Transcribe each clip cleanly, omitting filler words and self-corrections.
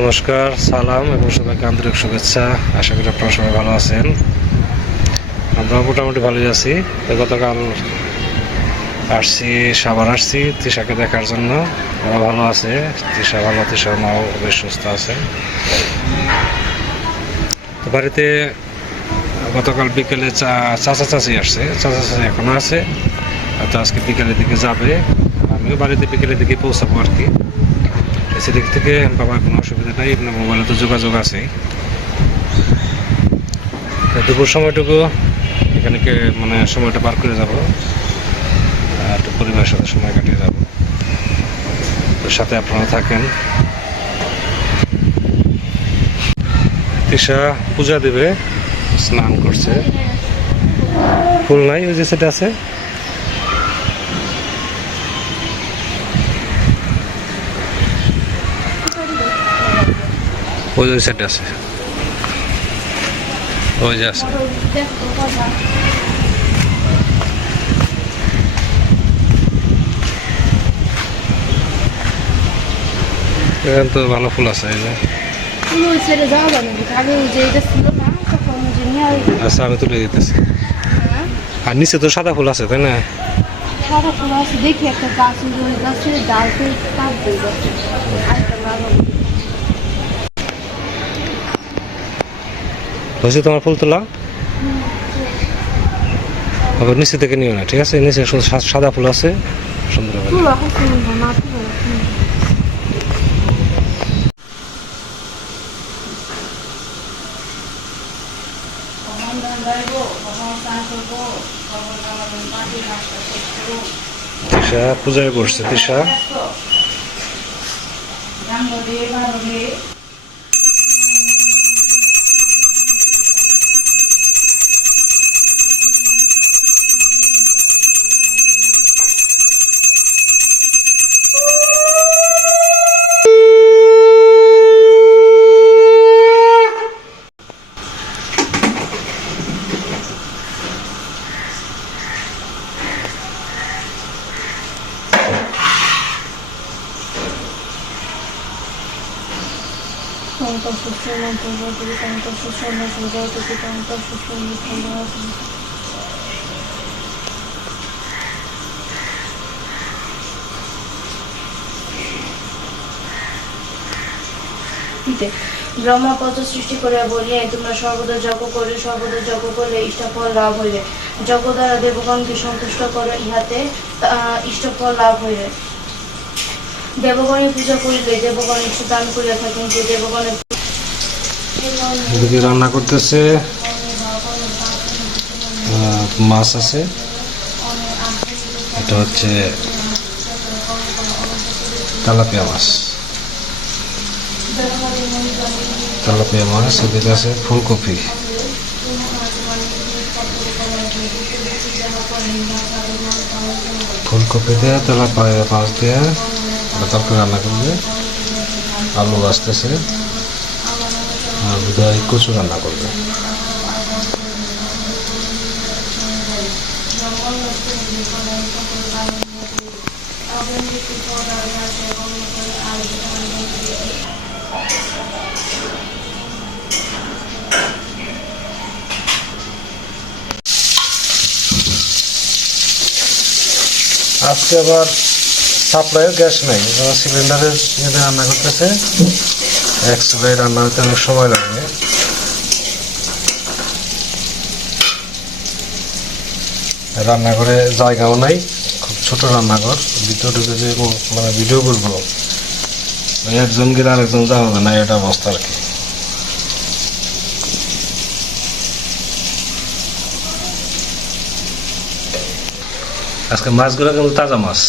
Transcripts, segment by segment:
নমস্কার, সালাম এবং সবাইকে আন্তরিক শুভেচ্ছা। আশা করি আপনারা সবাই ভালো আছেন। আমরা মোটামুটি ভালোই আছি। তো গতকাল সাভার আসছি তৃষাকে দেখার জন্য। ওরা ভালো আছে, তৃষা ভালো, তৃষার মাও বেশ সুস্থ আছে। তো বাড়িতে গতকাল বিকেলে চাচা চাচি আসছে, চাচা চাচি এখনো আছে। তো আজকে বিকেলের দিকে যাবে, আমিও বাড়িতে বিকেলের দিকে পৌঁছাবো আর কি। সেদিক থেকে বাবার কোনো অসুবিধা নাই, আপনার মোবাইলে তো যোগাযোগ আছে। দুপুর সময়টুকু এখানে মানে সময়টা পার করে যাব, একটু পরিবারের সাথে সময় কাটিয়ে যাব। তোর সাথে আপনারা থাকেন। তৃষা পূজা দেবে, স্নান করছে। ফুল নাই, ওই যে সেটা আছে। ওই সাইডে আছে, ওই যে আছে। এখানে তো ভালো ফুল আছে। আচ্ছা, আমি তুলে দিতেছি। আর নিচে তো সাদা ফুল আছে, তাই না? সাদা ফুল আছে, দেখি একটা গাছ গাছের ডালকে কাটবে। হয়েছে তোমার ফুল তোলা? আবার নিচে থেকে নিও না, ঠিক আছে? নিচে সাদা ফুল আছে, সুন্দর হবে। তৃষা পূজায় বসছে। তৃষা ব্রহ্মপদ সৃষ্টি করিয়া বলিয়া, তোমরা সর্বদা যজ্ঞ করে, সর্বদা যজ্ঞ করলে ইষ্টফল লাভ হইবে। যজ্ঞ দ্বারা দেবগণকে সন্তুষ্ট করে, ইহাতে ইষ্টফল লাভ হইবে। দেবগণের পূজা করিলে দেবগণ ইষ্ট দান করিয়া থাকেন। যে দেবগণের রান্না করতেছে, মাছ আছে। এটা হচ্ছে তেলাপিয়া মাছ। তেলাপিয়া মাছ, এদিকে আছে ফুলকপি। ফুলকপি দিয়ে তেলাপিয়া মাছ দিয়ে তরকারি রান্না করবে। আলু আসতেছে, আর বোধহয় কচু রান্না করবে। আজকে আবার সাপ্লাইও গ্যাস নেই, সিলিন্ডারের ইয়েতে রান্না করতেছে। এক চুলায় রান্না হতে অনেক সময় লাগে। রান্নাঘরে জায়গাও নাই, খুব ছোট রান্নাঘর। ভিতরে ঢুকে যে মানে ভিডিও করবো, একজন গেলে আরেকজন যাওয়া হবে না, এটা অবস্থা আর কি। আজকে মাছগুলো কিন্তু তাজা মাছ।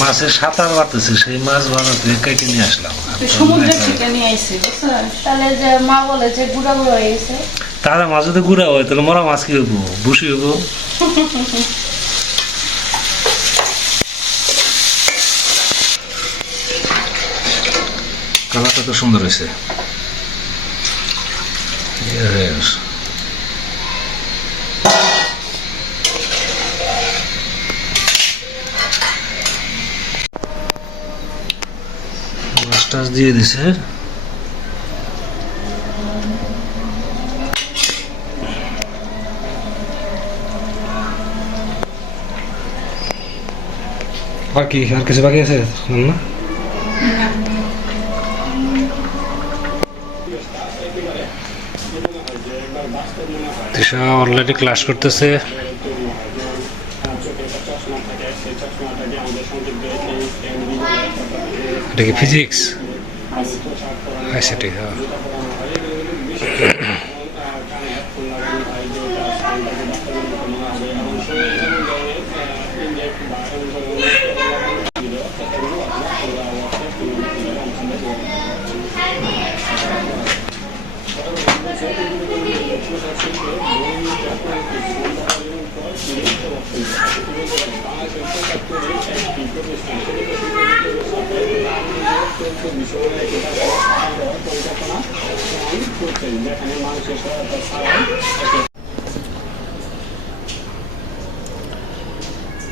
মাছের সাঁতার বাড়তেছে, সেই মাছ বানাতে কেটে নিয়ে আসলাম। তাজা মাছ যদি গুঁড়া হয় তাহলে মরা মাছ কি হবো, বুসি হবো। কালারটা তো সুন্দর হয়েছে। দিয়ে দিছে। আর কি আর কিছু বাকি আছে না? তৃষা অলরেডি ক্লাস করতেছে। এটা কি ফিজিক্স? আইসিটি। হ্যাঁ,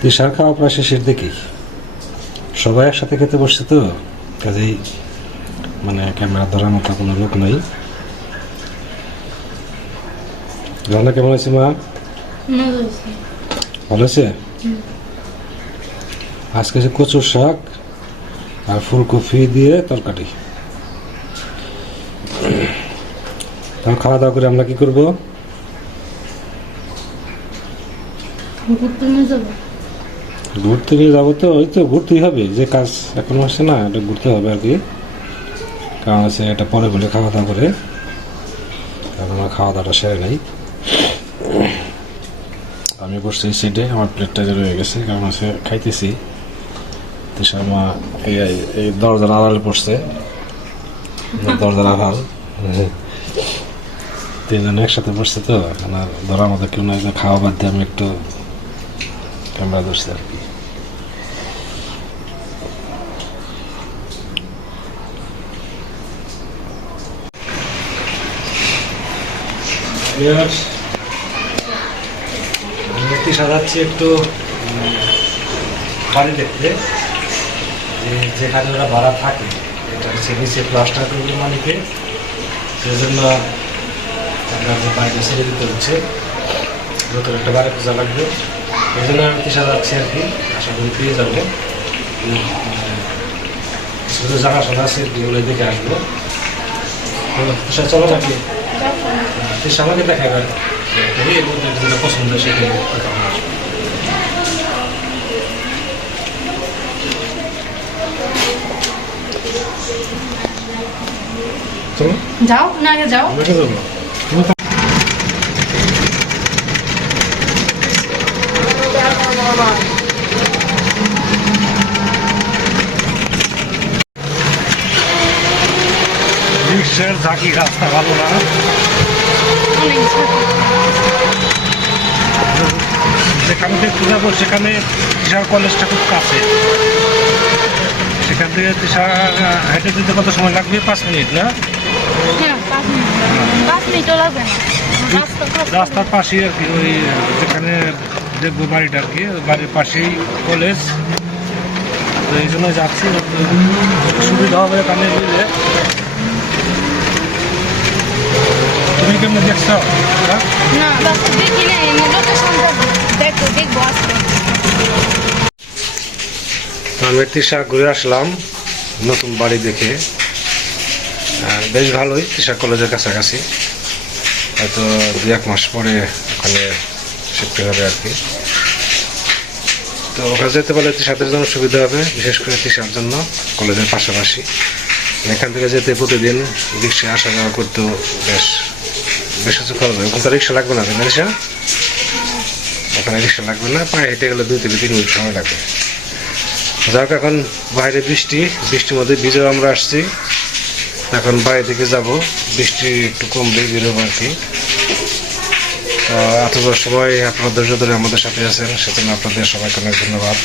তৃষার খাওয়া প্রায় শেষের দিকেই। সবাই একসাথে খেতে বসছে তো, কাজেই মানে ক্যামেরা ধরার মতো কোনো লোক নেই। রান্না কেমন হয়েছে মা? ভালো হয়েছে। আজকে যে কচুর শাক আর ফুলকপি দিয়ে তরকারি। তাহলে খাওয়া দাওয়া করে আমরা কি করবো? ঘুরতে নিয়ে যাবো তো। ওই তো ঘুরতেই হবে, যে কাজ এখনো আসছে না, এটা ঘুরতে হবে আর কি। কারণ আছে এটা পরে বলে খাওয়া দাওয়া করে, কারণ আমার খাওয়া দাওয়াটা সেরে নেই। আমি বসছি সিটে, আমার প্লেটটা যে রয়ে গেছে, কারণ আছে খাইতেছি। তৃষা মা এই দরজার আড়ালে পড়ছে, দরজার আড়াল। তিনজন একসাথে বসছে তো, আর ধরার মতো কেউ না, খাওয়া বাদ দিয়ে আমি একটু ক্যামেরা ধরছি আর কি। আমি সাজাচ্ছি একটু বাড়ি দেখতে, যেখানে ওরা ভাড়া থাকে, এটা হচ্ছে নিচে প্লাস্টার করবে মালিকে, সেই জন্য আপনার যে বাড়িটা ছেড়ে দিতে হচ্ছে, নতুন একটা বাড়ি খোঁজা লাগবে। এই জন্য আমি তিসা যাচ্ছি আর কি, আশা করি পেয়ে যাবো। শুধু জানাশোনা আছে, এগুলো দেখে আসবো। তিসা চলো নাকি? তিসা আমাকে দেখাবে, যেটা পছন্দ সেটাই যাও না, আগে যাও। ঝাঁকি রাস্তা ভালো না, যেখানে দেখতে যাবো সেখানে তিসার কলেজটা খুব কাছে। সেখান থেকে তিসা হেঁটে যেতে কত সময় লাগবে? 5 মিনিট না? রাস্তার পাশেই আর কি, ওই যেখানে দেখবো বাড়িটা আর কি, বাড়ির পাশেই কলেজ। তো এই জন্য যাচ্ছি, সুবিধা হবে এখানে বুঝলে। তুমি কেমন দেখছো? আমি তিসা ঘুরে আসলাম নতুন বাড়ি দেখে, বেশ ভালোই। তিসা কলেজের কাছাকাছি, হয়তো 2-1 মাস পরে ওখানে শিফট হবে আর কি। তো ওখানে যেতে পারলে তিসাদের জন্য সুবিধা হবে, বিশেষ করে তিসার জন্য, কলেজের পাশাপাশি। এখান থেকে যেতে প্রতিদিন রিক্সায় আসা যাওয়া করতেও বেশ কিছু খরচ হবে। ওখানে তো রিক্সা লাগবে না, রিক্সা ওখানে রিক্সা লাগবে না, পায়ে হেঁটে গেলে 2-3 মিনিট সময় লাগবে। যাক, এখন বাইরে বৃষ্টির মধ্যে ভিজেও আমরা আসছি। এখন বাইরে থেকে যাব, বৃষ্টি একটু কমলে বেরোবো আর কি। এতবার সময় আপনারা ধৈর্য ধরে আমাদের সাথে আছেন, সেজন্য আপনাদের সবাইকে অনেক ধন্যবাদ।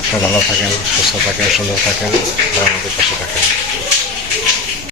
আপনারা ভালো থাকেন, সুস্থ থাকেন, সুন্দর থাকেন, আমাদের পাশে থাকেন।